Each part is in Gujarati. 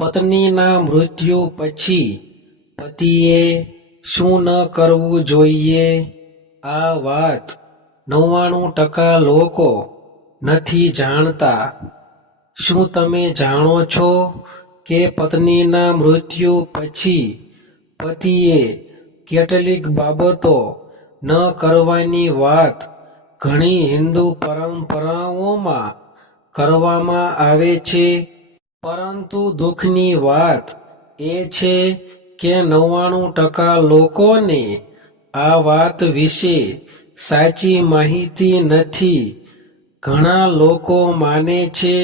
પત્નીના મૃત્યુ પછી પતિએ શું ન કરવું જોઈએ? આ વાત 99% લોકો નથી જાણતા. શું તમે જાણો છો કે પત્નીના મૃત્યુ પછી પતિએ કેટલીક બાબતો ન કરવાની વાત ઘણી હિન્દુ પરંપરાઓમાં કરવામાં આવે છે? પરંતુ દુઃખની વાત એ છે કે 99% લોકોને આ વાત વિશે સાચી માહિતી નથી. ઘણા લોકો માને છે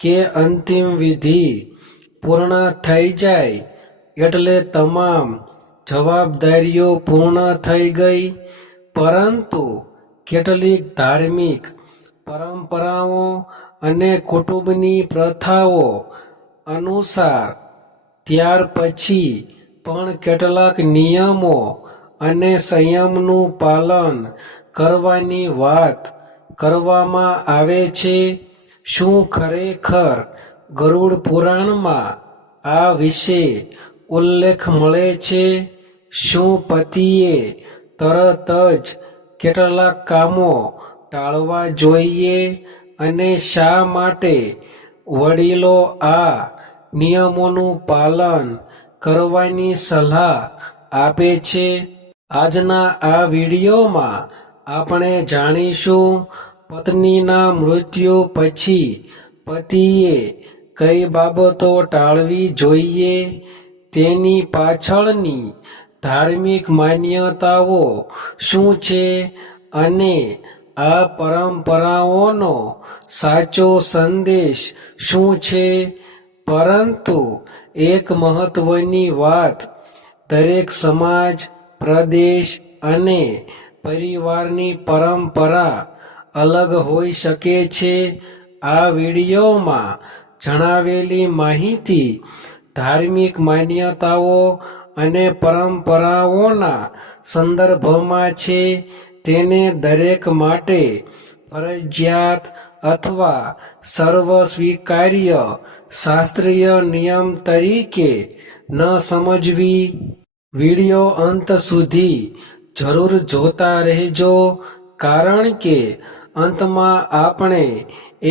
કે અંતિમ વિધિ પૂર્ણ થઈ જાય એટલે તમામ જવાબદારીઓ પૂર્ણ થઈ ગઈ. પરંતુ કેટલીક ધાર્મિક પરંપરાઓ અને કુટુંબની પ્રથાઓ અનુસાર ત્યાર પછી પણ કેટલાક નિયમો અને સંયમનું પાલન કરવાની વાત કરવામાં આવે છે. શું ખરેખર ગરુડ પુરાણમાં આ વિશે ઉલ્લેખ મળે છે? શું પતિએ તરત જ કેટલાક કામો ટાળવા જોઈએ? અને શા માટે વડીલો આ નિયમોનું પાલન કરવાની સલાહ આપે છે? આજના આ વિડીયોમાં આપણે જાણીશું પત્નીના મૃત્યુ પછી પતિએ કઈ બાબતો ટાળવી જોઈએ, તેની પાછળની ધાર્મિક માન્યતાઓ શું છે અને આ પરંપરાઓનો સાચો સંદેશ શું છે. પરંતુ એક મહત્વની વાત, દરેક સમાજ, પ્રદેશ અને પરિવારની પરંપરા અલગ હોઈ શકે છે. આ વિડીયોમાં જણાવેલી માહિતી ધાર્મિક માન્યતાઓ અને પરંપરાઓના સંદર્ભમાં છે. તેને દરેક માટે ફરજિયાત અથવા સર્વસ્વીકાર્ય શાસ્ત્રીય નિયમ તરીકે ન સમજવી. વિડીયો અંત સુધી જરૂર જોતા રહેજો, કારણ કે અંતમાં આપણે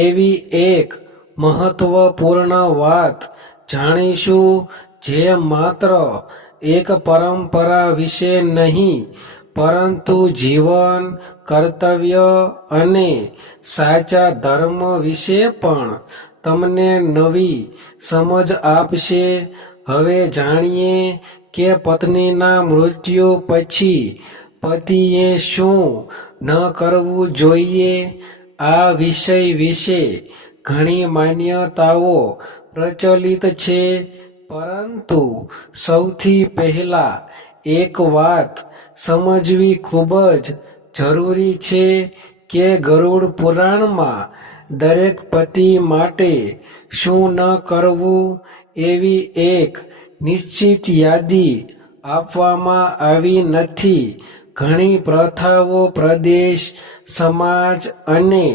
એવી એક મહત્વપૂર્ણ વાત જાણીશું જે માત્ર એક પરંપરા વિશે નહીં, પરંતુ જીવન, કર્તવ્ય અને સાચા ધર્મ વિશે પણ તમને નવી સમજ આપશે. હવે જાણીએ કે પત્નીના મૃત્યુ પછી પતિએ શું ન કરવું જોઈએ. આ વિષય વિશે ઘણી માન્યતાઓ પ્રચલિત છે, પરંતુ સૌથી પહેલા એક વાત સમજવી ખૂબ જ જરૂરી છે કે ગરુડ પુરાણમાં દરેક પતિ માટે શું ન કરવું એવી એક નિશ્ચિત યાદી આપવામાં આવી નથી. ઘણી પ્રથાઓ પ્રદેશ, સમાજ અને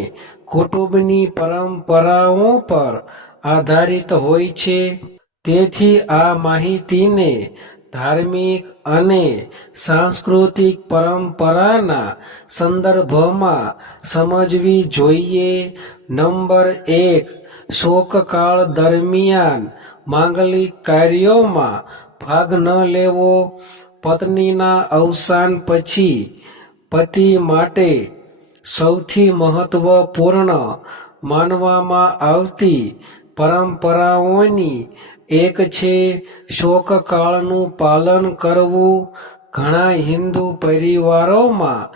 કુટુંબની પરંપરાઓ પર આધારિત હોય છે. તેથી આ માહિતીને ધાર્મિક અને સાંસ્કૃતિક પરંપરાના સંદર્ભમાં સમજવી જોઈએ. નંબર 1, શોકકાળ દરમિયાન માંગલિક કાર્યોમાં ભાગ ન લેવો. પત્નીના અવસાન પછી પતિ માટે સૌથી મહત્વપૂર્ણ માનવામાં આવતી પરંપરાઓની એક છે શોકકાળનું પાલન કરવું. ઘણા હિન્દુ પરિવારોમાં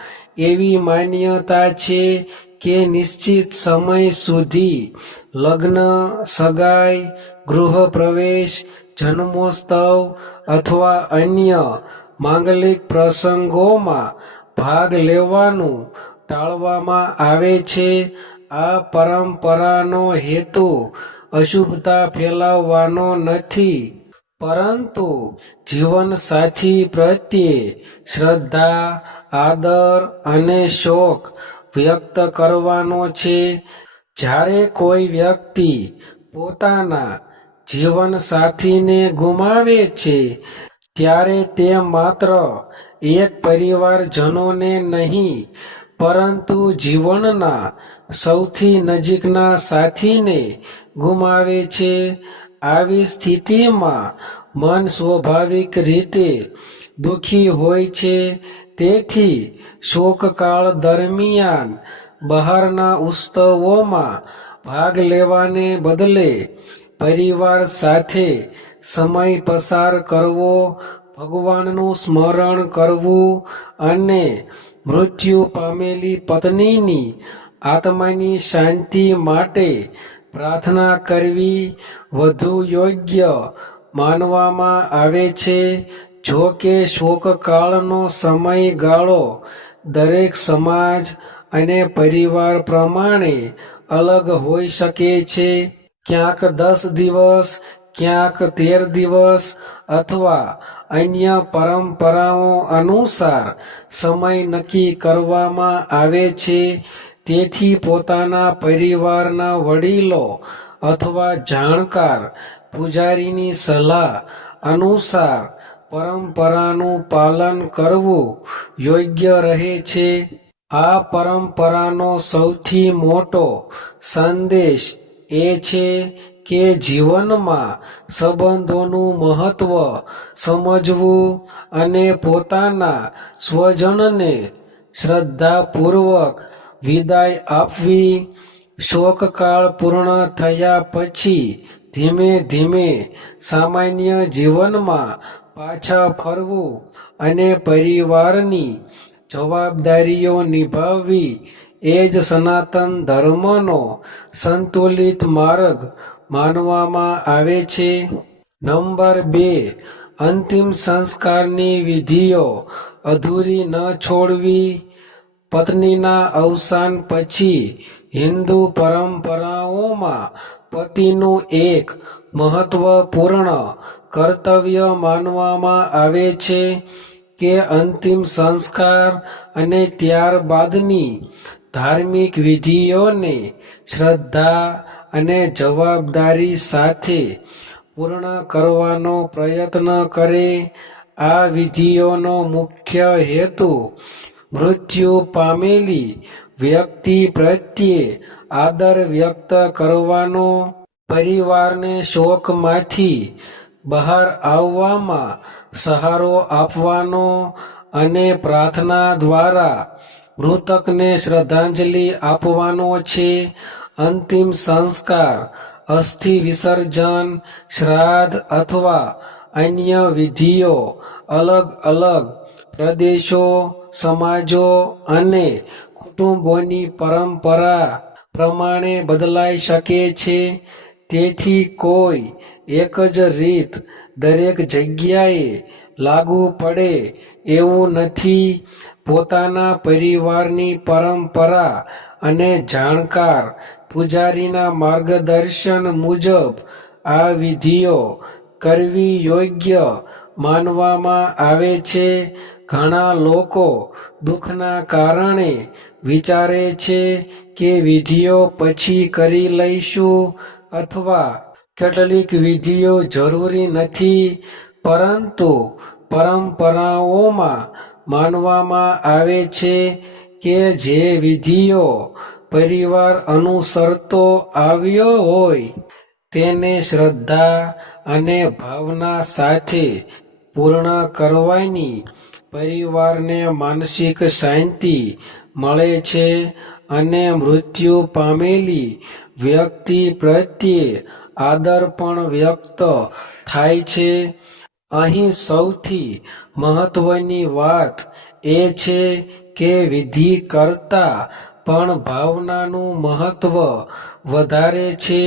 એવી માન્યતા છે કે નિશ્ચિત સમય સુધી લગ્ન, સગાઈ, ગૃહપ્રવેશ, જન્મોત્સવ અથવા અન્ય માંગલિક પ્રસંગોમાં ભાગ લેવાનું ટાળવામાં આવે છે. આ પરંપરાનો હેતુ અશુભતા ફેલાવવાનો નથી, પરંતુ જીવનસાથી પ્રત્યે શ્રદ્ધા, આદર અને શોક વ્યક્ત કરવાનો છે. જ્યારે કોઈ વ્યક્તિ પોતાના જીવન સાથીને ગુમાવે છે ત્યારે તે માત્ર એક પરિવારજનોને નહીં પરંતુ જીવનના સૌથી નજીકના સાથીને ગુમાવે છે. આવી સ્થિતિમાં મન સ્વાભાવિક રીતે દુઃખી હોય છે. તેથી શોકકાળ દરમિયાન બહારના ઉત્સવોમાં ભાગ લેવાને બદલે પરિવાર સાથે સમય પસાર કરવો, ભગવાનનું સ્મરણ કરવું અને મૃત્યુ પામેલી પત્નીની આત્માની શાંતિ માટે પ્રાર્થના કરવી વધુ યોગ્ય માનવામાં આવે છે. જો કે શોકકાળનો સમયગાળો દરેક સમાજ અને પરિવાર પ્રમાણે અલગ હોઈ શકે છે. ક્યાંક 10 દિવસ, ક્યાંક 13 દિવસ અથવા અન્ય પરંપરાઓ અનુસાર સમય નક્કી કરવામાં આવે છે. તેથી પોતાના પરિવારના વડીલો અથવા જાણકાર પૂજારીની સલાહ અનુસાર પરંપરાનું પાલન કરવું યોગ્ય રહે છે. આ પરંપરાનો સૌથી મોટો સંદેશ એ છે કે જીવનમાં સંબંધોનું મહત્વ સમજવું અને પોતાના સ્વજનને શ્રદ્ધાપૂર્વક વિદાય આપવી. શોકકાળ પૂર્ણ થયા પછી ધીમે ધીમે સામાન્ય જીવનમાં પાછા ફરવું અને પરિવારની જવાબદારીઓ નિભાવવી એ જ સનાતન ધર્મનો સંતુલિત માર્ગ માનવામાં આવે છે. નંબર 2, અંતિમ સંસ્કારની વિધિઓ અધૂરી ન છોડવી. પત્નીના અવસાન પછી હિન્દુ પરંપરાઓમાં પતિનું એક મહત્વપૂર્ણ કર્તવ્ય માનવામાં આવે છે કે અંતિમ સંસ્કાર અને ત્યારબાદની ધાર્મિક વિધિઓને શ્રદ્ધા અને જવાબદારી સાથે પૂર્ણ કરવાનો પ્રયત્ન કરે. આ વિધિઓનો મુખ્ય હેતુ મૃત્યુ પામેલી વ્યક્તિ પ્રત્યે આદર વ્યક્ત કરવાનો, પરિવારને શોકમાંથી બહાર આવવામાં સહારો આપવાનો અને પ્રાર્થના દ્વારા મૃતકને શ્રદ્ધાંજલિ આપવાનો છે. અંતિમ સંસ્કાર, અસ્થિ વિસર્જન, શ્રાદ્ધ અથવા અન્ય વિધિઓ અલગ અલગ પ્રદેશો, સમાજો અને કુટુંબોની પરંપરા પ્રમાણે બદલાઈ શકે છે. તેથી કોઈ એક જ રીત દરેક જગ્યાએ લાગુ પડે એવું નથી. પોતાના પરિવારની પરંપરા અને જાણકાર પૂજારીના માર્ગદર્શન મુજબ આ વિધિઓ કરવી યોગ્ય માનવામાં આવે છે. ઘણા લોકો દુઃખના કારણે વિચારે છે કે વિધિઓ પછી કરી લઈશું અથવા કેટલીક વિધિઓ જરૂરી નથી, પરંતુ પરંપરાઓમાં માનવામાં આવે છે કે જે વિધિઓ પરિવાર અનુસરતો આવ્યો હોય તેને શ્રદ્ધા અને ભાવના સાથે પૂર્ણ કરવાની પરિવારને માનસિક શાંતિ મળે છે અને મૃત્યુ પામેલી વ્યક્તિ પ્રત્યે આદર પણ વ્યક્ત થાય છે. અહીં સૌથી મહત્વની વાત એ છે કે વિધિ કરતાં પણ ભાવનાનું મહત્વ વધારે છે.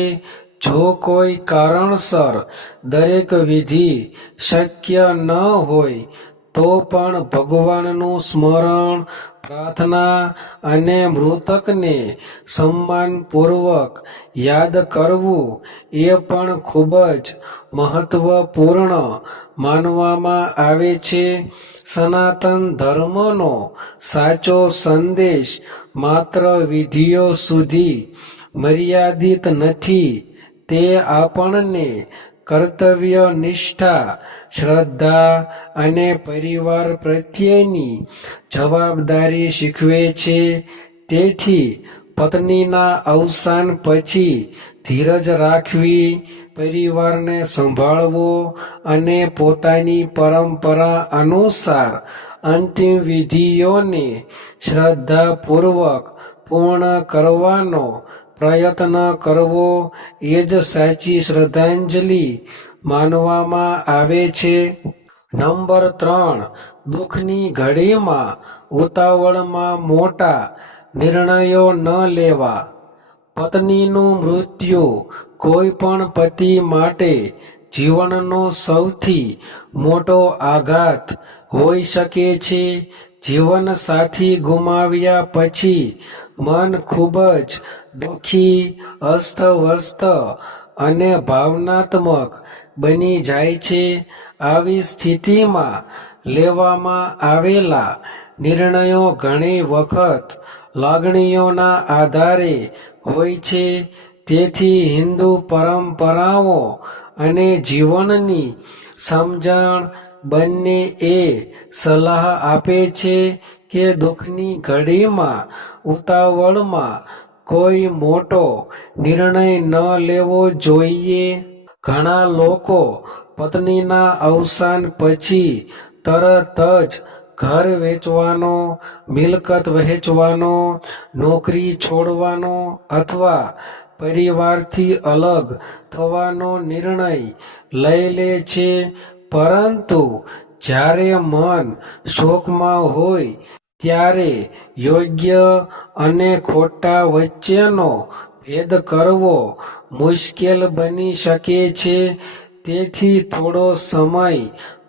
જો કોઈ કારણસર દરેક વિધિ શક્ય ન હોય તો પણ ભગવાનનું સ્મરણ, પ્રાર્થના અને મૃતકને સન્માનપૂર્વક યાદ કરવું એ પણ ખૂબ જ મહત્વપૂર્ણ માનવામાં આવે છે. સનાતન ધર્મનો સાચો સંદેશ માત્ર વિધિઓ સુધી મર્યાદિત નથી. તે આપણને કર્તવ્ય નિષ્ઠા, શ્રદ્ધા અને પરિવાર પ્રત્યેની જવાબદારી શીખવે છે. તેથી પત્નીના અવસાન પછી ધીરજ રાખવી, પરિવારને સંભાળવો અને પોતાની પરંપરા અનુસાર અંતિમ વિધિઓને શ્રદ્ધાપૂર્વક પૂર્ણ કરવાનો પ્રયત્ન કરવો એ જ સાચી શ્રદ્ધાંજલિ માનવામાં આવે છે. નંબર 3, દુઃખની ઘડીમાં ઉતાવળમાં મોટા નિર્ણયો ન લેવા. પત્નીનું મૃત્યુ કોઈ પણ પતિ માટે જીવનનો સૌથી મોટો આઘાત હોઈ શકે છે. જીવનસાથી ગુમાવ્યા પછી મન ખૂબ જ દુઃખી, અસ્તવ્યસ્ત અને ભાવનાત્મક બની જાય છે. આવી સ્થિતિમાં લેવામાં આવેલા નિર્ણયો ઘણી વખત લાગણીઓના આધારે હોય છે. તેથી હિન્દુ પરંપરાઓ અને જીવનની સમજણ બંને એ સલાહ આપે છે કે દુઃખની ઘડીમાં ઉતાવળમાં કોઈ મોટો નિર્ણય ન લેવો જોઈએ. ઘણા લોકો પત્નીના અવસાન પછી તરત જ ઘર વેચવાનો, મિલકત વહેંચવાનો, નોકરી છોડવાનો અથવા પરિવારથી અલગ થવાનો નિર્ણય લઈ લે છે. પરંતુ જ્યારે મન શોકમાં હોય ત્યારે યોગ્ય અને ખોટા વચ્ચેનો ભેદ કરવો મુશ્કેલ બની શકે છે. તેથી થોડો સમય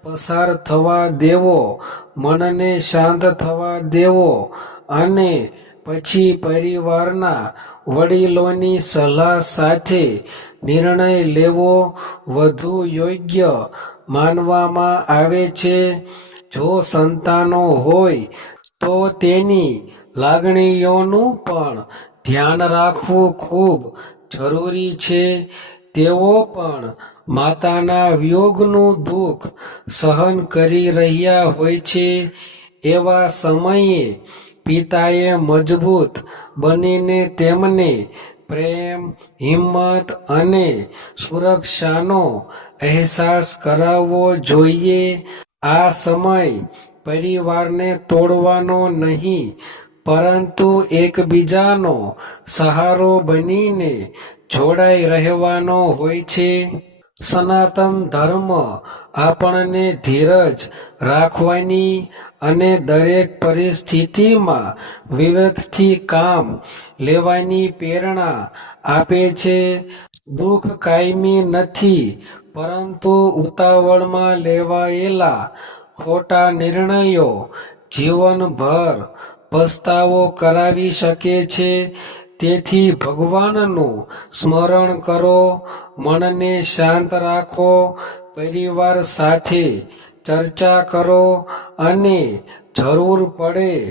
પસાર થવા દેવો, મનને શાંત થવા દેવો અને પછી પરિવારના વડીલોની સલાહ સાથે નિર્ણય લેવો વધુ યોગ્ય માનવામાં આવે છે. જો સંતાનો હોય તો તેની લાગણીઓનું પણ ધ્યાન રાખવું ખૂબ જરૂરી છે. તેઓ પણ માતાના વિયોગનું દુઃખ સહન કરી રહ્યા હોય છે. એવા સમયે પિતાએ મજબૂત બનીને તેમને પ્રેમ, હિંમત અને સુરક્ષાનો અહેસાસ કરાવવો જોઈએ. આ સમય પરિવારને તોડવાનો નહીં, પરંતુ એકબીજાનો સહારો બનીને જોડાઈ રહેવાનો હોય છે. સનાતન ધર્મ આપણને ધીરજ રાખવાની અને દરેક પરિસ્થિતિમાં વિવેકથી કામ લેવાની પ્રેરણા આપે છે. દુઃખ કાયમી નથી, પરંતુ ઉતાવળમાં લેવાયેલા ખોટા નિર્ણયો જીવનભર પસ્તાવો કરાવી શકે છે. તેથી ભગવાનનું સ્મરણ કરો, મનને શાંત રાખો, પરિવાર સાથે ચર્ચા કરો અને જરૂર પડે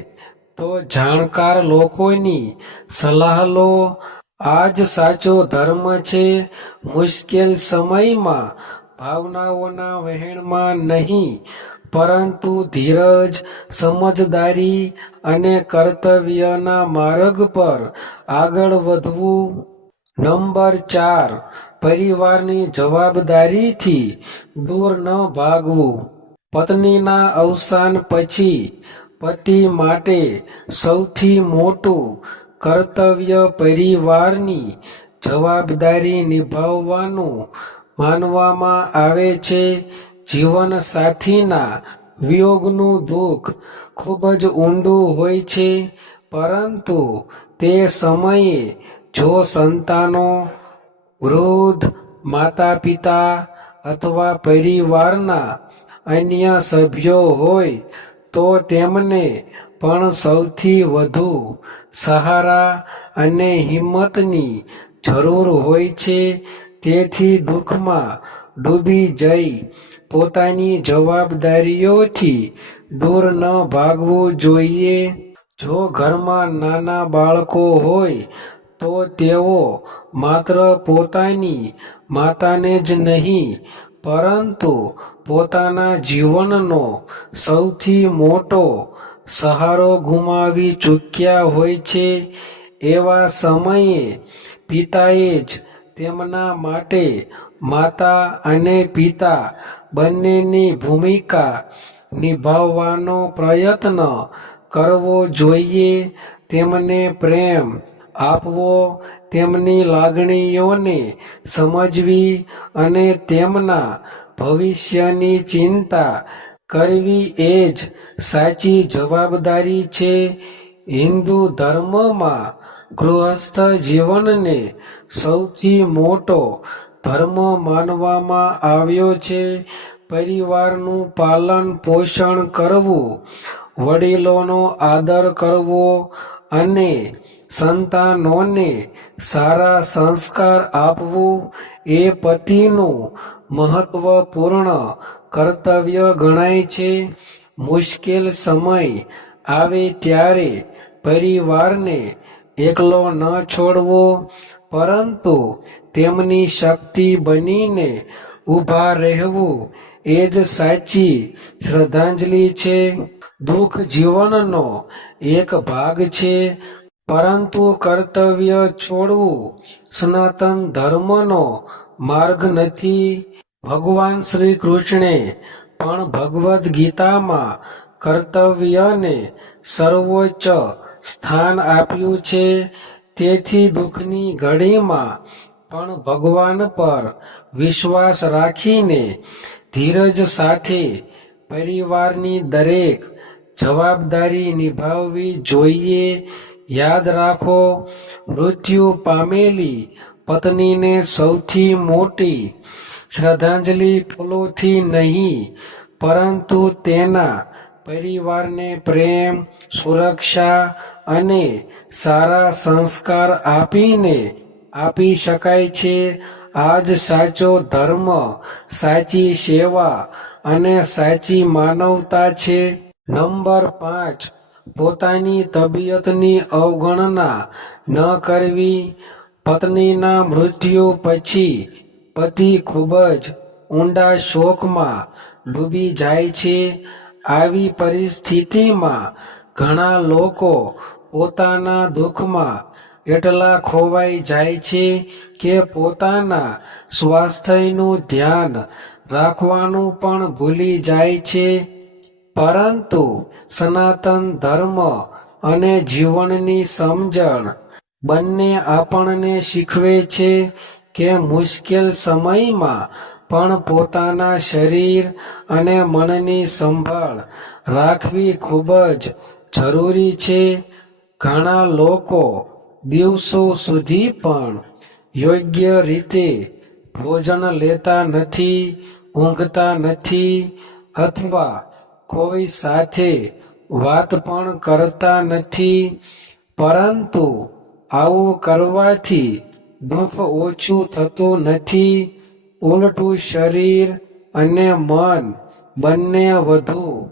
તો જાણકાર લોકોની સલાહ લો. આ જ સાચો ધર્મ છે. મુશ્કેલ સમયમાં ભાવનાઓના વહેણમાં નહીં, પરંતુ ધીરજ, સમજદારી અને કર્તવ્યના માર્ગ પર આગળ વધવું. નંબર 4, પરિવારની જવાબદારીથી દૂર ન ભાગવું. પત્નીના અવસાન પછી પતિ માટે સૌથી મોટું કર્તવ્ય પરિવારની જવાબદારી નિભાવવાનું માનવામાં આવે છે. જીવનસાથીના વિયોગનું દુઃખ ખૂબ જ ઊંડું હોય છે, પરંતુ તે સમયે જો સંતાનો, વૃદ્ધ માતા-પિતા અથવા પરિવારના અન્ય સભ્યો હોય તો તેમને પણ સૌથી વધુ સહારા અને હિંમતની જરૂર હોય છે. તેથી દુઃખમાં ડૂબી જઈ પોતાની જવાબદારીઓથી દૂર ન ભાગવું જોઈએ. જો ઘરમાં નાના બાળકો હોય તો તેઓ માત્ર પોતાની માતાને જ નહીં પરંતુ પોતાના જીવનનો સૌથી મોટો સહારો ગુમાવી ચૂક્યા હોય છે. એવા સમયે પિતાએ જ તેમના માટે માતા અને પિતા બંનેની ભૂમિકા નિભાવવાનો પ્રયત્ન કરવો જોઈએ. તેમને પ્રેમ આપવો, તેમની લાગણીઓને સમજવી અને તેમના ભવિષ્યની ચિંતા કરવી એ જ સાચી જવાબદારી છે. હિન્દુ ધર્મમાં ગૃહસ્થ જીવનને સૌથી મોટો ધર્મ માનવામાં આવ્યો છે. પરિવારનું પાલન પોષણ કરવું, વડીલોનો આદર કરવો અને સંતાનોને સારા સંસ્કાર આપવું એ પતિનું મહત્વપૂર્ણ કર્તવ્ય ગણાય છે. મુશ્કેલ સમય આવે ત્યારે પરિવારને એકલો ન છોડવો, પરંતુ તેમની શક્તિ બનીને ઊભા રહેવું એ જ સાચી શ્રદ્ધાંજલિ છે. દુઃખ જીવનનો એક ભાગ છે, પરંતુ કર્તવ્ય છોડવું સનાતન ધર્મનો માર્ગ નથી. ભગવાન શ્રી કૃષ્ણે પણ ભગવદ્ ગીતામાં કર્તવ્યને સર્વોચ્ચ સ્થાન આપ્યું છે. તેથી દુઃખની ઘડીમાં પણ ભગવાન પર વિશ્વાસ રાખીને ધીરજ સાથે પરિવારની દરેક જવાબદારી નિભાવવી જોઈએ. યાદ રાખો, મૃત્યુ પામેલી પત્નીને સૌથી મોટી શ્રદ્ધાંજલિ ફૂલોથી નહીં, પરંતુ તેના પરિવારને પ્રેમ, સુરક્ષા અને સારા સંસ્કાર આપીને આપી શકાય છે. આ જ સાચો ધર્મ, સાચી સેવા અને સાચી માનવતા છે. નંબર 5, પોતાની તબિયતની અવગણના ન કરવી. પત્નીના મૃત્યુ પછી પતિ ખૂબ જ ઊંડા શોકમાં ડૂબી જાય છે. આવી પરિસ્થિતિમાં ઘણા લોકો પોતાના દુઃખમાં એટલા ખોવાઈ જાય છે કે પોતાના સ્વાસ્થ્યનું ધ્યાન રાખવાનું પણ ભૂલી જાય છે. પરંતુ સનાતન ધર્મ અને જીવનની સમજણ બંને આપણને શીખવે છે કે મુશ્કેલ સમયમાં પણ પોતાના શરીર અને મનની સંભાળ રાખવી ખૂબ જ જરૂરી છે. ઘણા લોકો દિવસો સુધી પણ યોગ્ય રીતે ભોજન લેતા નથી, ઊંઘતા નથી અથવા કોઈ સાથે વાત પણ કરતા નથી. પરંતુ આવું કરવાથી દુઃખ ઓછું થતું નથી, ઉલટું શરીર અને મન બંને વધુ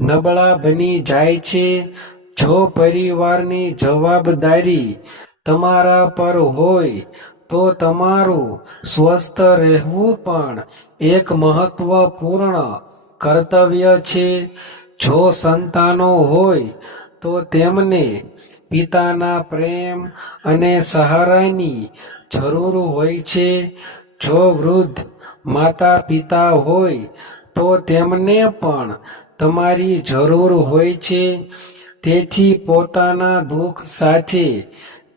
નબળા બની જાય છે. જો પરિવારની જવાબદારી તમારા પર હોય તો તમારું સ્વસ્થ રહેવું પણ એક મહત્વપૂર્ણ કર્તવ્ય છે. જો સંતાનો હોય તો તેમને પિતાના પ્રેમ અને સહારાની જરૂર હોય છે. જો વૃદ્ધ માતા પિતા હોય તો તેમને પણ તમારી જરૂર હોય છે. તેથી પોતાના દુઃખ સાથે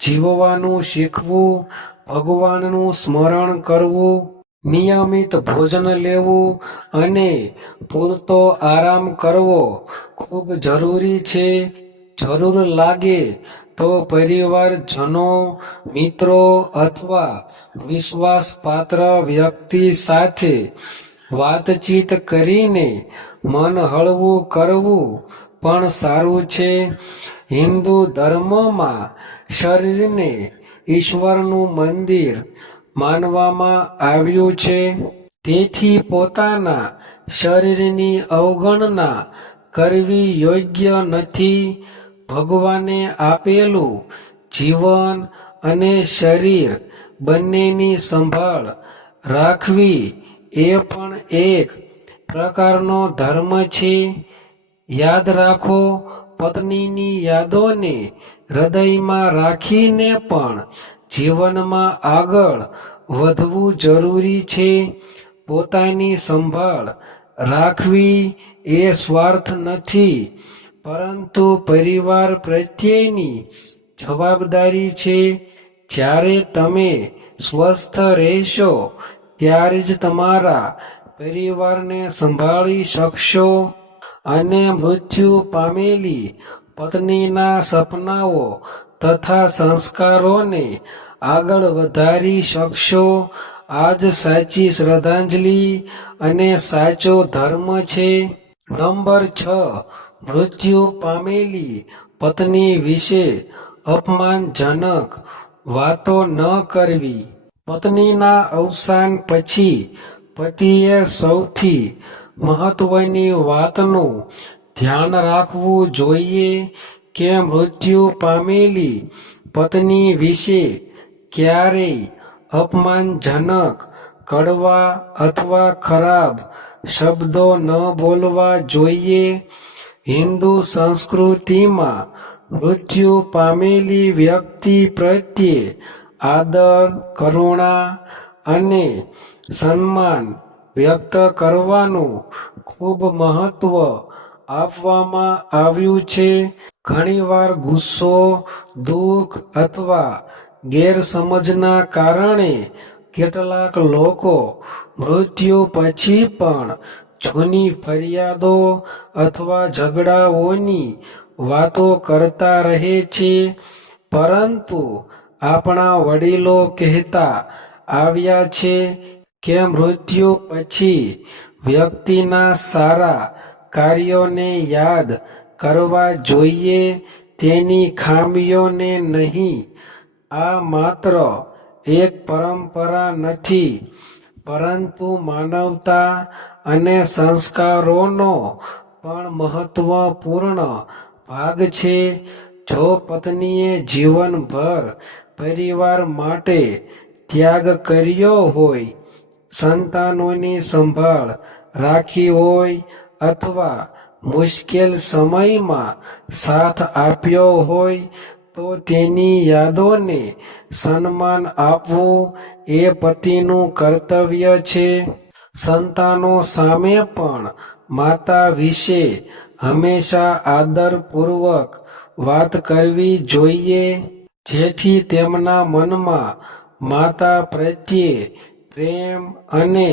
જીવવાનું શીખવું, ભગવાનનું સ્મરણ કરવું, નિયમિત ભોજન લેવું અને પૂરતો આરામ કરવો ખૂબ જરૂરી છે. જરૂર લાગે તો પરિવારજનો, મિત્રો અથવા વિશ્વાસપાત્ર વ્યક્તિ સાથે વાતચીત કરીને મન હળવું કરવું પણ સારું છે. હિન્દુ ધર્મમાં શરીરને ઈશ્વરનું મંદિર માનવામાં આવ્યું છે. તેથી પોતાના શરીરની અવગણના કરવી યોગ્ય નથી. ભગવાને આપેલું જીવન અને શરીર બંનેની સંભાળ રાખવી એ પણ એક પ્રકારનો ધર્મ છે. યાદ રાખો, પત્નીની યાદોને હૃદયમાં રાખીને પણ જીવનમાં આગળ વધવું જરૂરી છે. પોતાની સંભાળ રાખવી એ સ્વાર્થ નથી, પરંતુ પરિવાર પ્રત્યેની જવાબદારી છે. જ્યારે તમે સ્વસ્થ રહેશો ત્યારે જ તમારા પરિવારને સંભાળી શકશો અને મૃત્યુ પામેલી પત્નીના સપનાઓ તથા સંસ્કારોને આગળ વધારી શકશો. આ જ સાચી શ્રદ્ધાંજલિ અને સાચો ધર્મ છે. નંબર 6, મૃત્યુ પામેલી પત્ની વિશે અપમાનજનક વાતો ન કરવી. પત્નીના અવસાન પછી પતિએ સૌથી મહત્વની વાતનું ધ્યાન રાખવું જોઈએ કે મૃત્યુ પામેલી પત્ની વિશે ક્યારેય અપમાનજનક, કડવા અથવા ખરાબ શબ્દો ન બોલવા જોઈએ. હિન્દુ સંસ્કૃતિમાં મૃત્યુ પામેલી વ્યક્તિ પ્રત્યે આદર, કરુણા અને સન્માન વ્યક્ત કરવાનું ખૂબ મહત્વ આપવામાં આવ્યું છે. ઘણીવાર ગુસ્સો, દુઃખ અથવા ગેરસમજના કારણે કેટલાક લોકો મૃત્યુ પછી પણ જૂની ફરિયાદો અથવા ઝઘડાઓની વાતો કરતા રહે છે. પરંતુ આપણા વડીલો કહેતા આવ્યા છે કે મૃત્યુ પછી વ્યક્તિના સારા કાર્યોને યાદ કરવા જોઈએ, તેની ખામીઓને નહીં. આ માત્ર એક પરંપરા નથી, પરંતુ માનવતા અને સંસ્કારોનો પણ મહત્વપૂર્ણ ભાગ છે. જો પત્નીએ જીવનભર પરિવાર માટે ત્યાગ કર્યો હોય, સંતાનોની સંભાળ રાખી હોય અથવા મુશ્કેલ સમયમાં સાથ આપ્યો હોય, તો તેની યાદોને સન્માન આપવું એ પતિનું કર્તવ્ય છે. સંતાનો સામે પણ માતા વિશે હંમેશા આદરપૂર્વક વાત કરવી જોઈએ, જેથી તેમના મનમાં માતા પ્રત્યે પ્રેમ અને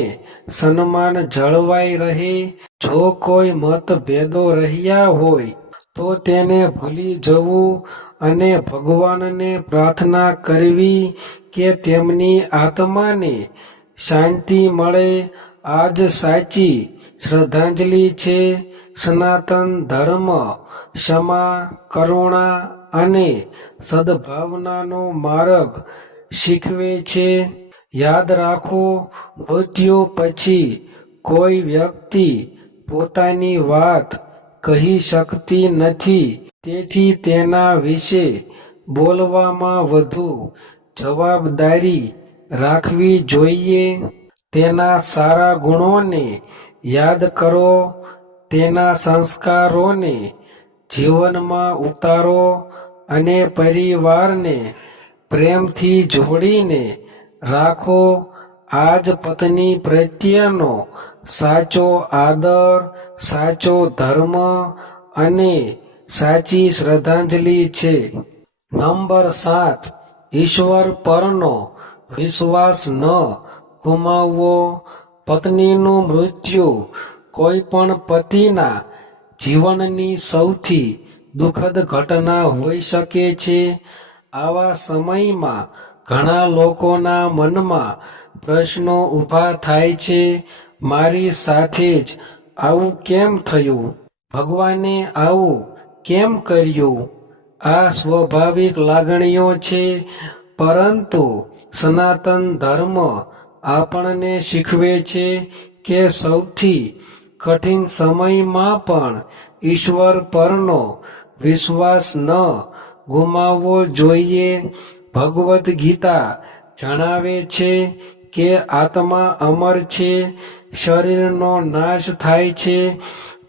સન્માન જળવાઈ રહે. જો કોઈ મતભેદો રહ્યા હોય તો તેને ભૂલી જવું અને ભગવાનને પ્રાર્થના કરવી કે તેમની આત્માને શાંતિ મળે. આ જ સાચી શ્રદ્ધાંજલિ છે. સનાતન ધર્મ ક્ષમા, કરુણા અને સદ્ભાવનાનો માર્ગ શીખવે છે. યાદ રાખો, મૃત્યુ પછી કોઈ વ્યક્તિ પોતાની વાત કહી શકતી નથી. તેથી તેના વિશે બોલવામાં વધુ જવાબદારી રાખવી જોઈએ. તેના સારા ગુણોને યાદ કરો, તેના સંસ્કારોને જીવનમાં ઉતારો અને પરિવારને પ્રેમથી જોડીને રાખો. આ જ પત્ની પ્રત્યેનો સાચો આદર, સાચો ધર્મ અને સાચી શ્રદ્ધાંજલિ છે. નંબર 7, ઈશ્વર પરનો વિશ્વાસ ન ગુમાવવો. પત્નીનું મૃત્યુ કોઈ પણ પતિના જીવનની સૌથી દુઃખદ ઘટના હોઈ શકે છે. આવા સમયમાં ઘણા લોકોના મનમાં પ્રશ્નો ઊભા થાય છે. મારી સાથે જ આવું કેમ થયું? ભગવાને આવું કેમ કર્યું? આ સ્વાભાવિક લાગણીઓ છે, પરંતુ સનાતન ધર્મ આપણને શીખવે છે કે સૌથી કઠિન સમયમાં પણ ઈશ્વર પરનો વિશ્વાસ ન ગુમાવવો જોઈએ. ભગવદ્ ગીતા જણાવે છે કે આત્મા અમર છે, શરીરનો નાશ થાય છે,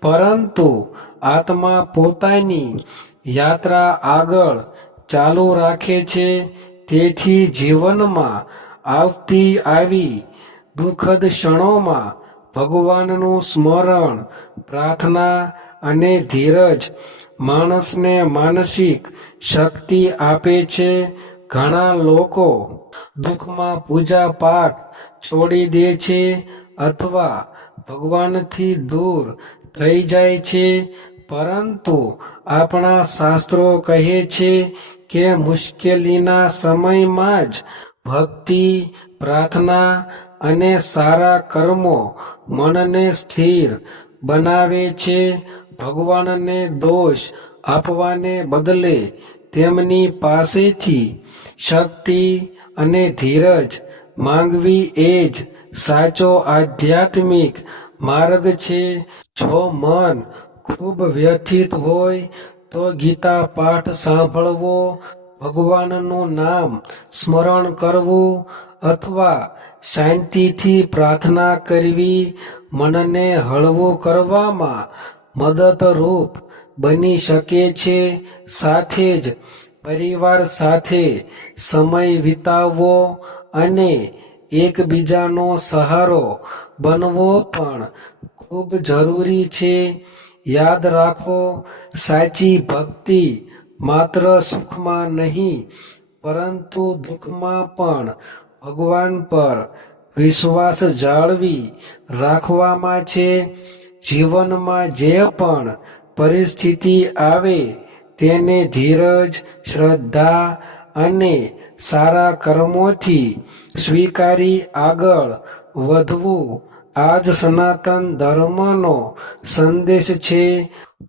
પરંતુ આત્મા પોતાની યાત્રા આગળ ચાલુ રાખે છે. તેથી જીવનમાં આવતી આવી દુઃખદ ક્ષણોમાં ભગવાનનું સ્મરણ, પ્રાર્થના અને ધીરજ માણસને માનસિક શક્તિ આપે છે. ઘણા લોકો દુઃખમાં પૂજા પાઠ છોડી દે છે અથવા ભગવાનથી દૂર થઈ જાય છે, પરંતુ આપણા શાસ્ત્રો કહે છે કે મુશ્કેલીના સમયમાં જ ભક્તિ, પ્રાર્થના અને સારા કર્મો મનને સ્થિર બનાવે છે. ભગવાનને દોષ આપવાને બદલે તેમની પાસેથી શક્તિ અને ધીરજ માંગવી એ જ સાચો આધ્યાત્મિક માર્ગ છે. જો મન ખૂબ વ્યથિત હોય તો ગીતા પાઠ સાંભળવો, ભગવાનનું નામ સ્મરણ કરવું અથવા શાંતિથી પ્રાર્થના કરવી મનને હળવું કરવામાં મદદરૂપ બની શકે છે. સાથે જ પરિવાર સાથે સમય વિતાવવો અને એકબીજાનો સહારો બનવો પણ ખૂબ જરૂરી છે. યાદ રાખો, સાચી ભક્તિ માત્ર સુખમાં નહીં પરંતુ દુઃખમાં પણ ભગવાન પર વિશ્વાસ જાળવી રાખવામાં છે. જીવનમાં જે પણ પરિસ્થિતિ આવે તેને ધીરજ, શ્રદ્ધા અને સારા કર્મોથી સ્વીકારી આગળ વધવું આ જ સનાતન ધર્મનો સંદેશ છે.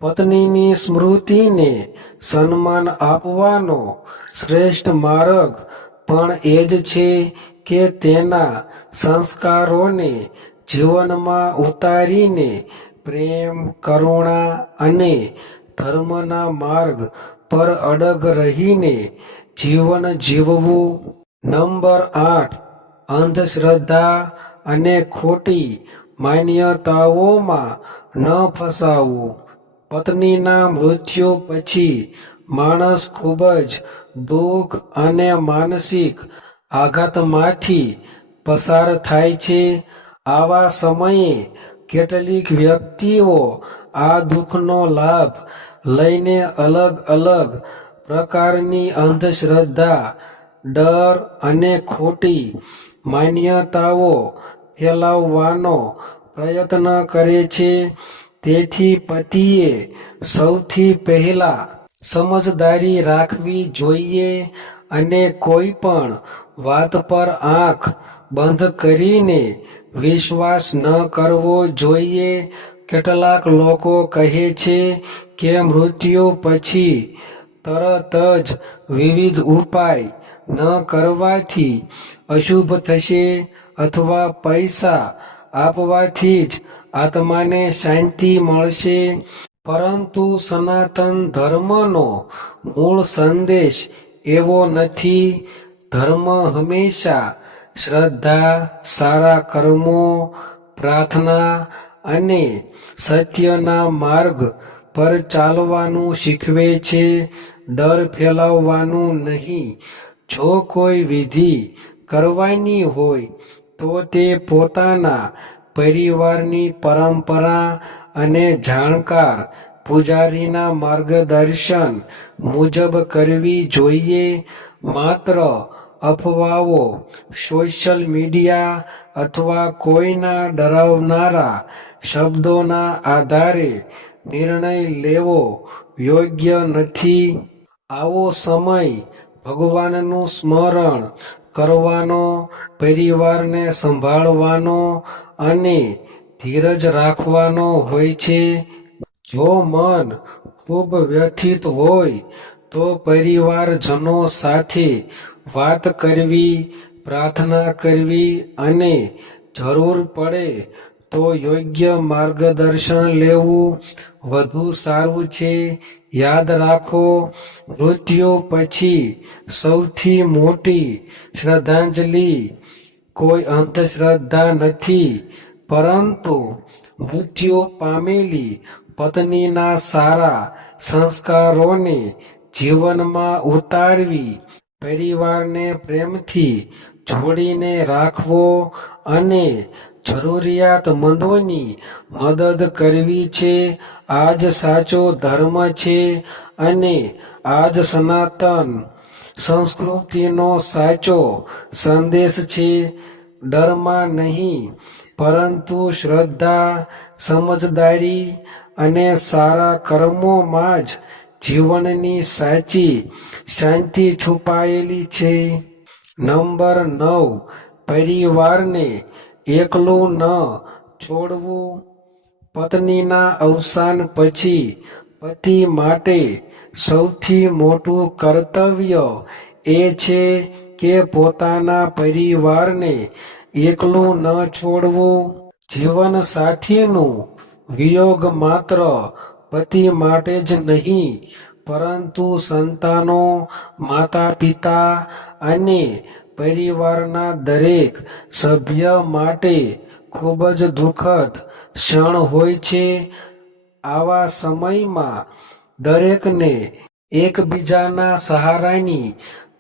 પત્નીની સ્મૃતિને સન્માન આપવાનો શ્રેષ્ઠ માર્ગ પણ એ જ છે કે તેના સંસ્કારોને જીવનમાં ઉતારીને પ્રેમ, કરુણા અને ધર્મના માર્ગ પર અડગ રહીને જીવન જીવવું. નંબર 8, અંધશ્રદ્ધા અને ખોટી માન્યતાઓમાં ન ફસાવું. પત્નીના મૃત્યુ પછી માણસ ખૂબ જ દુઃખ અને માનસિક આઘાતમાંથી પસાર થાય છે. આવા સમયે કેટલીક વ્યક્તિઓ આ દુઃખનો લાભ લઈને અલગ અલગ પ્રકારની અંધશ્રદ્ધા, ડર અને ખોટી માન્યતાઓ ફેલાવવાનો પ્રયત્ન કરે છે. તેથી પતિએ સૌથી પહેલા સમજદારી રાખવી જોઈએ અને કોઈ પણ વાત પર આંખ બંધ કરીને વિશ્વાસ ન કરવો જોઈએ. કેટલાક લોકો કહે છે કે મૃત્યુ પછી તરત જ વિવિધ ઉપાય ન કરવાથી અશુભ થશે અથવા પૈસા આપવાથી જ આત્માને શાંતિ મળશે, પરંતુ સનાતન ધર્મનો મૂળ સંદેશ એવો નથી. ધર્મ હંમેશા શ્રદ્ધા, સારા કર્મો, પ્રાર્થના અને સત્યના માર્ગ પર ચાલવાનું શીખવે છે, ડર ફેલાવવાનું નહીં. જો કોઈ વિધિ કરવાની હોય તો તે પોતાના પરિવારની પરંપરા અને જાણકાર પૂજારીના માર્ગદર્શન મુજબ કરવી જોઈએ. માત્ર અફવાઓ, સોશિયલ મીડિયા અથવા કોઈના ડરાવનારા શબ્દોના આધારે નિર્ણય લેવો યોગ્ય નથી. આવો સમય ભગવાનનું સ્મરણ કરવાનો, પરિવારને સંભાળવાનો અને ધીરજ રાખવાનો હોય છે. જો મન ખૂબ વ્યથિત હોય તો પરિવારજનો સાથે વાત કરવી, પ્રાર્થના કરવી અને જરૂર પડે તો યોગ્ય માર્ગદર્શન લેવું વધુ સારું છે. યાદ રાખો, મૃત્યુ પછી સૌથી મોટી શ્રદ્ધાંજલિ કોઈ અંધશ્રદ્ધા નથી, પરંતુ મૃત્યુ પામેલી પત્નીના સારા સંસ્કારોને જીવનમાં ઉતારવી, પરિવારને પ્રેમથી જોડીને રાખવો અને જરૂરિયાતમંદોની મદદ કરવી છે. આ જ સાચો ધર્મ છે અને આ જ સનાતન સંસ્કૃતિનો સાચો સંદેશ છે. ડરમાં નહીં, પરંતુ શ્રદ્ધા, સમજદારી અને સારા કર્મોમાં જ જીવનની સાચી શાંતિ છુપાયેલી છે. નંબર 9, પરિવારને એકલું ન છોડવું. પત્નીના અવસાન પછી પતિ માટે સૌથી મોટું કર્તવ્ય એ છે કે પોતાના પરિવારને એકલું ન છોડવું. જીવનસાથીનું વિયોગ માત્ર પતિ માટે જ નહીં, પરંતુ સંતાનો, માતા-પિતા અને પરિવારના દરેક સભ્ય માટે ખૂબ જ દુઃખદ ક્ષણ હોય છે. આવા સમયમાં દરેકને એકબીજાના સહારાની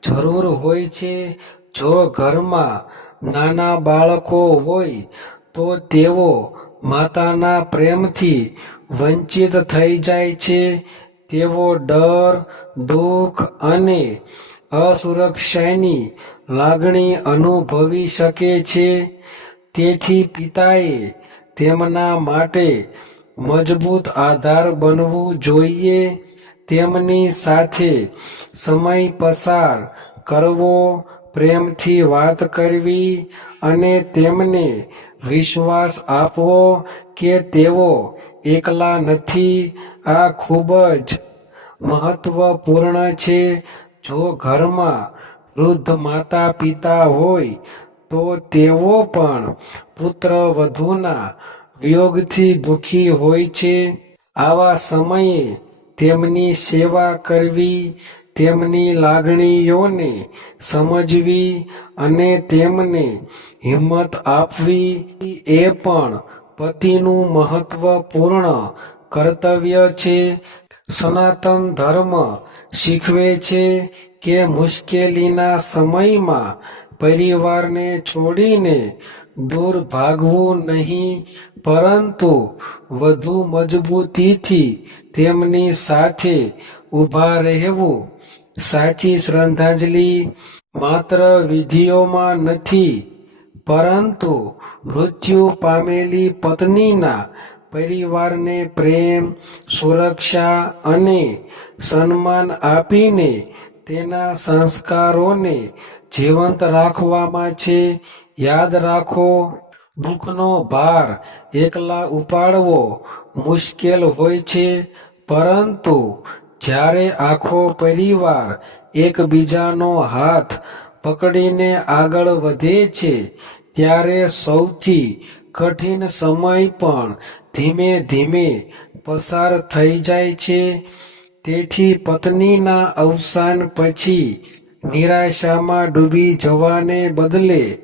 જરૂર હોય છે. જો ઘરમાં નાના બાળકો હોય તો તેઓ માતાના પ્રેમથી વંચિત થઈ જાય છે. તેઓ ડર, દુઃખ અને અસુરક્ષાની લાગણી અનુભવી શકે છે. તેથી પિતાએ તેમના માટે મજબૂત આધાર બનવું જોઈએ. તેમની સાથે સમય પસાર કરવો, પ્રેમથી વાત કરવી અને તેમને વિશ્વાસ આપવો કે તેઓ એકલા નથી. આ ખૂબ જ મહત્વપૂર્ણ છે. જો ઘરમાં વૃદ્ધ માતા-પિતા હોય તો તેઓ પણ પુત્રવધૂના વિયોગથી દુઃખી હોય છે. આવા સમયે તેમની સેવા કરવી, તેમની લાગણીઓને સમજવી અને તેમને હિંમત આપવી એ પણ પતિનું મહત્વપૂર્ણ કર્તવ્ય છે. સનાતન ધર્મ શીખવે છે કે મુશ્કેલીના સમયમાં પરિવારને છોડીને દૂર ભાગવું નહીં, પરંતુ વધુ મજબૂતીથી તેમની સાથે ઊભા રહેવું. સાચી શ્રદ્ધાંજલિ માત્ર વિધિઓમાં નથી, પરંતુ મૃત્યુ પામેલી પત્નીના પરિવારને પ્રેમ, સુરક્ષા અને સન્માન આપીને તેના સંસ્કારોને જીવંત રાખવામાં છે. યાદ રાખો, દુઃખનો ભાર એકલા ઉપાડવો મુશ્કેલ હોય છે, પરંતુ જ્યારે આખો પરિવાર એકબીજાનો હાથ પકડીને આગળ વધે છે, ત્યારે સૌથી કઠિન સમય પણ ધીમે ધીમે પસાર થઈ જાય છે. તેથી પત્નીના અવસાન પછી નિરાશામાં ડૂબી જવાને બદલે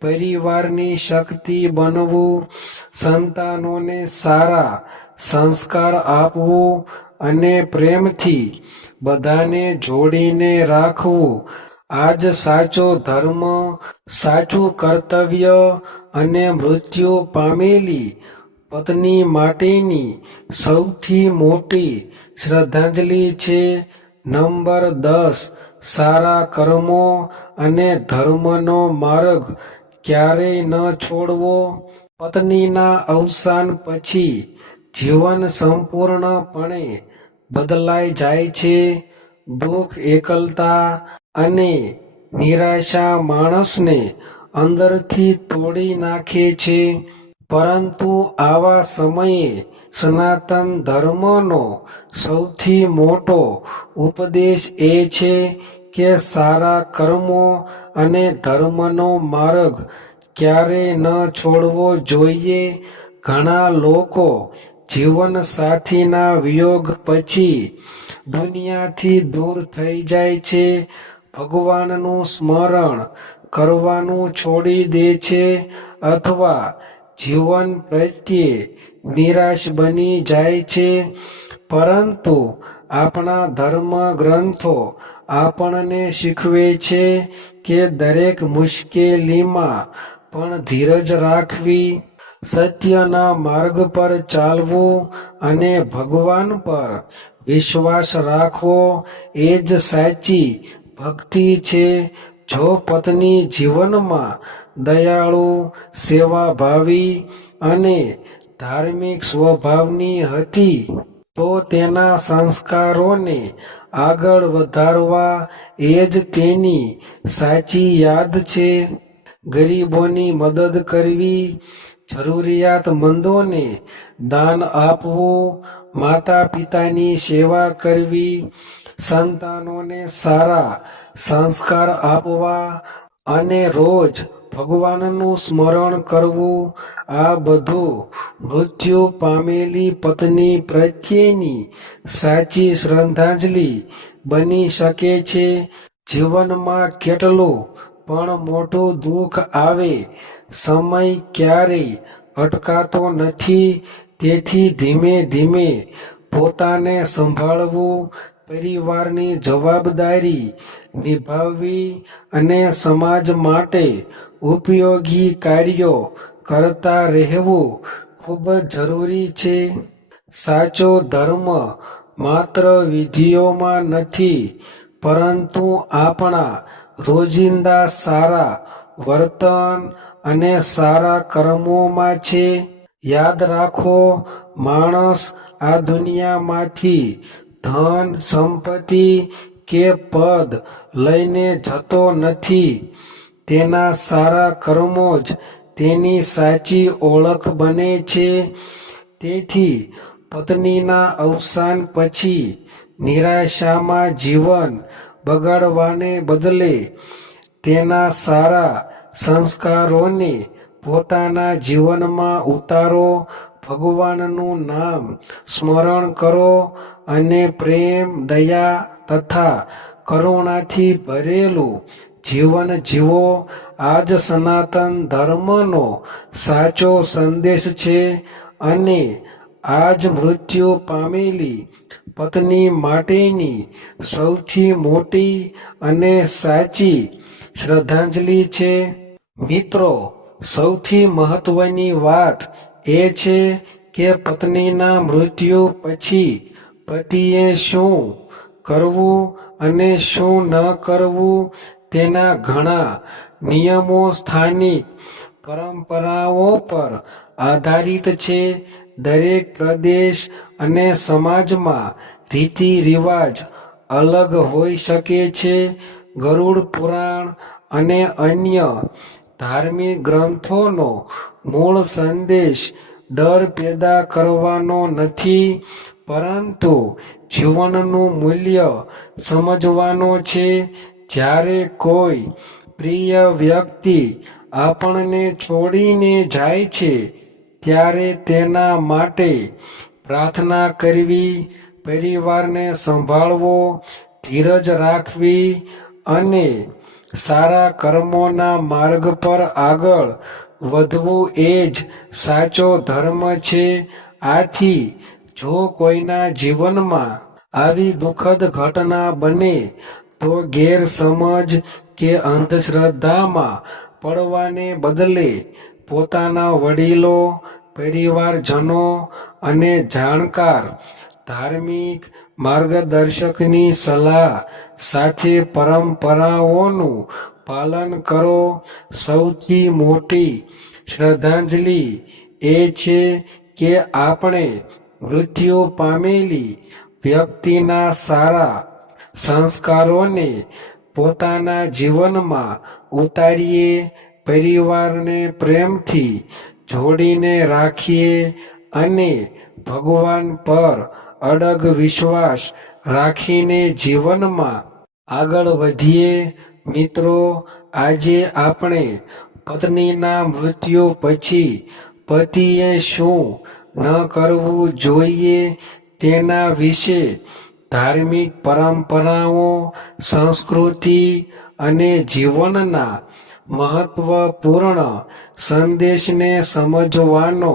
પરિવારની શક્તિ બનવું, સંતાનોને સારા સંસ્કાર આપવું અને પ્રેમથી બધાને જોડીને રાખવું. આ જ સાચો ધર્મ, સાચું કર્તવ્ય અને મૃત્યુ પામેલી પત્ની માટેની સૌથી મોટી શ્રદ્ધાંજલિ છે. નંબર 10, સારા કર્મો અને ધર્મનો માર્ગ ક્યારેય ન છોડવો. પત્નીના અવસાન પછી જીવન સંપૂર્ણપણે બદલાઈ જાય છે. દુઃખ, એકલતા અને નિરાશા માણસને અંદરથી તોડી નાખે છે. પરંતુ આવા સમયે સનાતન ધર્મનો સૌથી મોટો ઉપદેશ એ છે કે સારા કર્મો અને ધર્મનો માર્ગ ક્યારેય ન છોડવો જોઈએ. ઘણા લોકો જીવન સાથીના વિયોગ પછી દુનિયાથી દૂર થઈ જાય છે, ભગવાનનું સ્મરણ કરવાનું છોડી દે છે અથવા જીવન પ્રત્યે નિરાશ બની જાય છે. પરંતુ આપણા ધર્મ ગ્રંથો આપણને શીખવે છે કે દરેક મુશ્કેલીમાં પણ ધીરજ રાખવી, સત્યના માર્ગ પર ચાલવું અને ભગવાન પર વિશ્વાસ રાખવો એ જ સાચી ભક્તિ છે. જો પત્ની જીવનમાં દયાળુ, સેવાભાવી અને ધાર્મિક સ્વભાવની હતી તો તેના સંસ્કારોને આગળ વધારવા એ જ તેની સાચી યાદ છે. ગરીબોની મદદ કરવી, જરૂરિયાતમંદોને દાન આપવું, માતા પિતાની સેવા કરવી, સંતાનોને સારા સંસ્કાર આપવા અને રોજ ભગવાનનું સ્મરણ કરવું, આ બધું મૃત્યુ પામેલી પત્ની પ્રત્યેની સાચી શ્રદ્ધાંજલિ બની શકે છે. જીવનમાં કેટલું પણ મોટું દુઃખ આવે, સમય ક્યારેય અટકાતો નથી. તેથી ધીમે ધીમે પોતાને સંભાળવું, પરિવારની જવાબદારી નિભાવવી અને સમાજ માટે ઉપયોગી કાર્યો કરતા રહેવું ખૂબ જ જરૂરી છે. સાચો ધર્મ માત્ર વિધિઓમાં નથી, પરંતુ આપણા રોજિંદા સારા વર્તન અને સારા કર્મોમાં છે. યાદ રાખો, માણસ આ દુનિયામાંથી ધન, સંપત્તિ કે પદ લઈને જતો નથી. તેના સારા કર્મો જ તેની સાચી ઓળખ બને છે. તેથી પત્નીના અવસાન પછી નિરાશામાં જીવન બગાડવાને બદલે તેના સારા સંસ્કારોને પોતાના જીવનમાં ઉતારો, ભગવાનનું નામ સ્મરણ કરો અને પ્રેમ, દયા તથા કરુણાથી ભરેલું જીવન જીવો. આ જ સનાતન ધર્મનો સાચો સંદેશ છે અને આ જ મૃત્યુ પામેલી પત્ની માટેની સૌથી મોટી અને સાચી શ્રદ્ધાંજલિ છે. મિત્રો, સૌથી મહત્વની વાત એ છે કે પત્નીના મૃત્યુ પછી પતિએ શું કરવું અને શું ન કરવું તેના ઘણા નિયમો સ્થાનિક પરંપરાઓ પર આધારિત છે. દરેક પ્રદેશ અને સમાજમાં રીતિ રિવાજ અલગ હોઈ શકે છે. ગરુડ પુરાણ અને અન્ય ધાર્મિક ગ્રંથોનો મૂળ સંદેશ ડર પેદા કરવાનો નથી, પરંતુ જીવનનું મૂલ્ય સમજવાનો છે. જ્યારે કોઈ પ્રિય વ્યક્તિ આપણને છોડીને જાય છે ત્યારે તેના માટે પ્રાર્થના કરવી, પરિવારને સંભાળવો, ધીરજ રાખવી અને સારા કર્મોના માર્ગ પર આગળ વધવું એ જ સાચો ધર્મ છે. આથી જો કોઈના જીવનમાં આવી દુઃખદ ઘટના બને તો ગેરસમજ કે અંધશ્રદ્ધામાં પડવાને બદલે પોતાના વડીલો, પરિવારજનો અને જાણકાર ધાર્મિક માર્ગદર્શકની સલાહ સાથે પરંપરાઓનું પાલન કરો. સૌથી મોટી શ્રદ્ધાંજલિ એ છે કે આપણે મૃત્યુ પામેલી વ્યક્તિના સારા સંસ્કારોને પોતાના જીવનમાં ઉતારીએ, પરિવારને પ્રેમથી જોડીને રાખીએ અને ભગવાન પર અડગ વિશ્વાસ રાખીને જીવનમાં આગળ વધીએ. મિત્રો, આજે આપણે પત્નીના મૃત્યુ પછી પતિએ શું ન કરવું જોઈએ તેના વિશે ધાર્મિક પરંપરાઓ, સંસ્કૃતિ અને જીવનના મહત્વપૂર્ણ સંદેશને સમજવાનો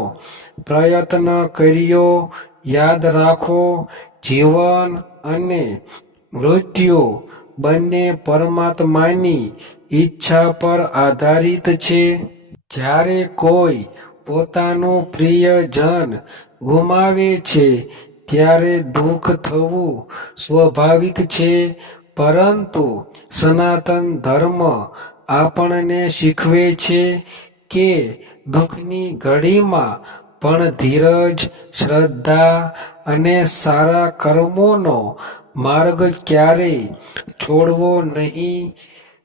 પ્રયત્ન કર્યો. યાદ રાખો, જીવન અને મૃત્યુ બંને પરમાત્માની ઈચ્છા પર આધારિત છે. જ્યારે કોઈ પોતાનું પ્રિયજન ગુમાવે છે ત્યારે દુઃખ થવું સ્વાભાવિક છે, પરંતુ સનાતન ધર્મ આપણને શીખવે છે કે દુઃખની ઘડીમાં પણ ધીરજ, શ્રદ્ધા અને સારા કર્મોનો માર્ગ ક્યારેય છોડવો નહીં.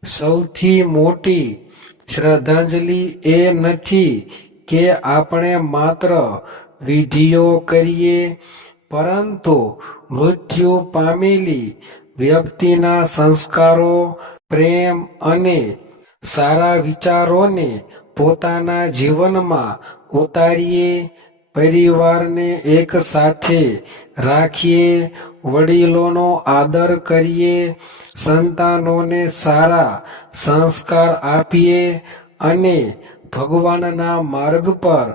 સૌથી મોટી શ્રદ્ધાંજલિ એ નથી કે આપણે માત્ર વિધિઓ કરીએ, પરંતુ મૃત્યુ પામેલી વ્યક્તિના સંસ્કારો, પ્રેમ અને સારા વિચારોને પોતાના જીવનમાં ઉતારીએ. પરિવારને એક સાથે રાખીએ, વડીલોનો આદર કરીએ, સંતાનોને સારા સંસ્કાર આપીએ અને ભગવાનના માર્ગ પર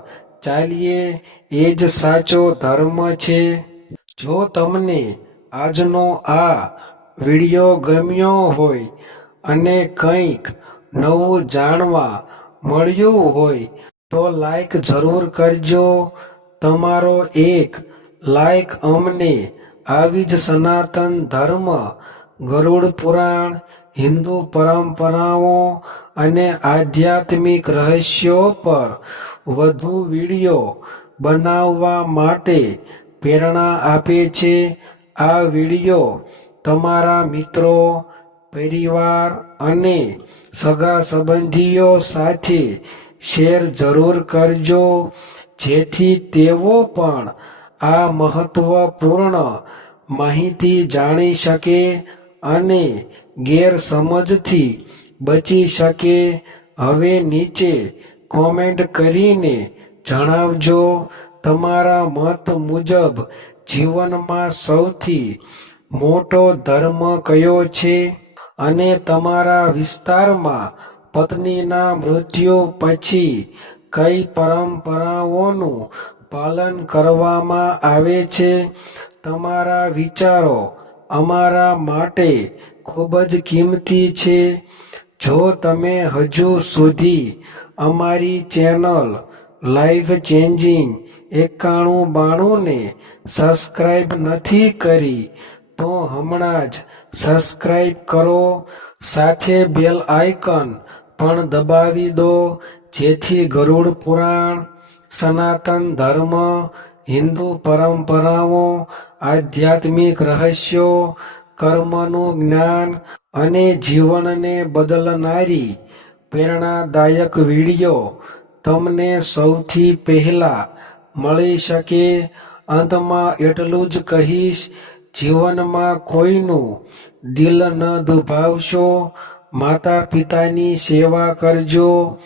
ચાલીએ. એ જ સાચો ધર્મ છે. જો તમને આજનો આ વિડિયો ગમ્યો હોય અને કંઈક નવું જાણવા મળ્યું હોય તો લાઈક જરૂર કરજો. તમારો એક લાઈક અમને આવી જ સનાતન ધર્મ, ગરુડ પુરાણ, હિન્દુ પરંપરાઓ અને આધ્યાત્મિક રહસ્યો પર વધુ વિડિયો બનાવવા માટે પ્રેરણા આપે છે. આ વિડિયો તમારા મિત્રો, પરિવાર અને સગા સંબંધીઓ સાથે શેર જરૂર કરજો, જેથી તેઓ પણ આ મહત્વપૂર્ણ માહિતી જાણી શકે અને ગેરસમજથી બચી શકે. હવે નીચે કોમેન્ટ કરીને જણાવજો તમારા મત મુજબ જીવનમાં સૌથી મોટો ધર્મ કયો છે અને તમારા વિસ્તારમાં પત્નીના મૃત્યુ પછી કઈ પરંપરાઓનું પાલન કરવામાં આવે છે. તમારા વિચારો અમારા માટે ખૂબ જ કિંમતી છે. જો તમે હજુ સુધી અમારી ચેનલ લાઈફ ચેન્જિંગ 9192 ને સબસ્ક્રાઈબ નથી કરી તો હમણાં જ સબસ્ક્રાઈબ કરો, સાથે બેલ આઇકન પણ દબાવી દો, જેથી ગરુડ પુરાણ, સનાતન ધર્મ, હિન્દુ પરંપરાઓ, આધ્યાત્મિક રહસ્યો, કર્મનું જ્ઞાન અને જીવનને બદલનારી પ્રેરણાદાયક વિડિયો તમને સૌથી પહેલા મળી શકે. અંતમાં એટલું જ કહીશ, જીવનમાં કોઈનું દિલ ન દુભાવશો, માતા પિતાની સેવા કરજો,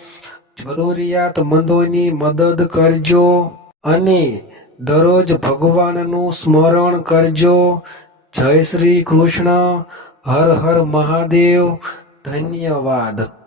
જરૂરિયાતમંદોની મદદ કરજો અને દરરોજ ભગવાનનું સ્મરણ કરજો. જય શ્રી કૃષ્ણ. હર હર મહાદેવ. ધન્યવાદ.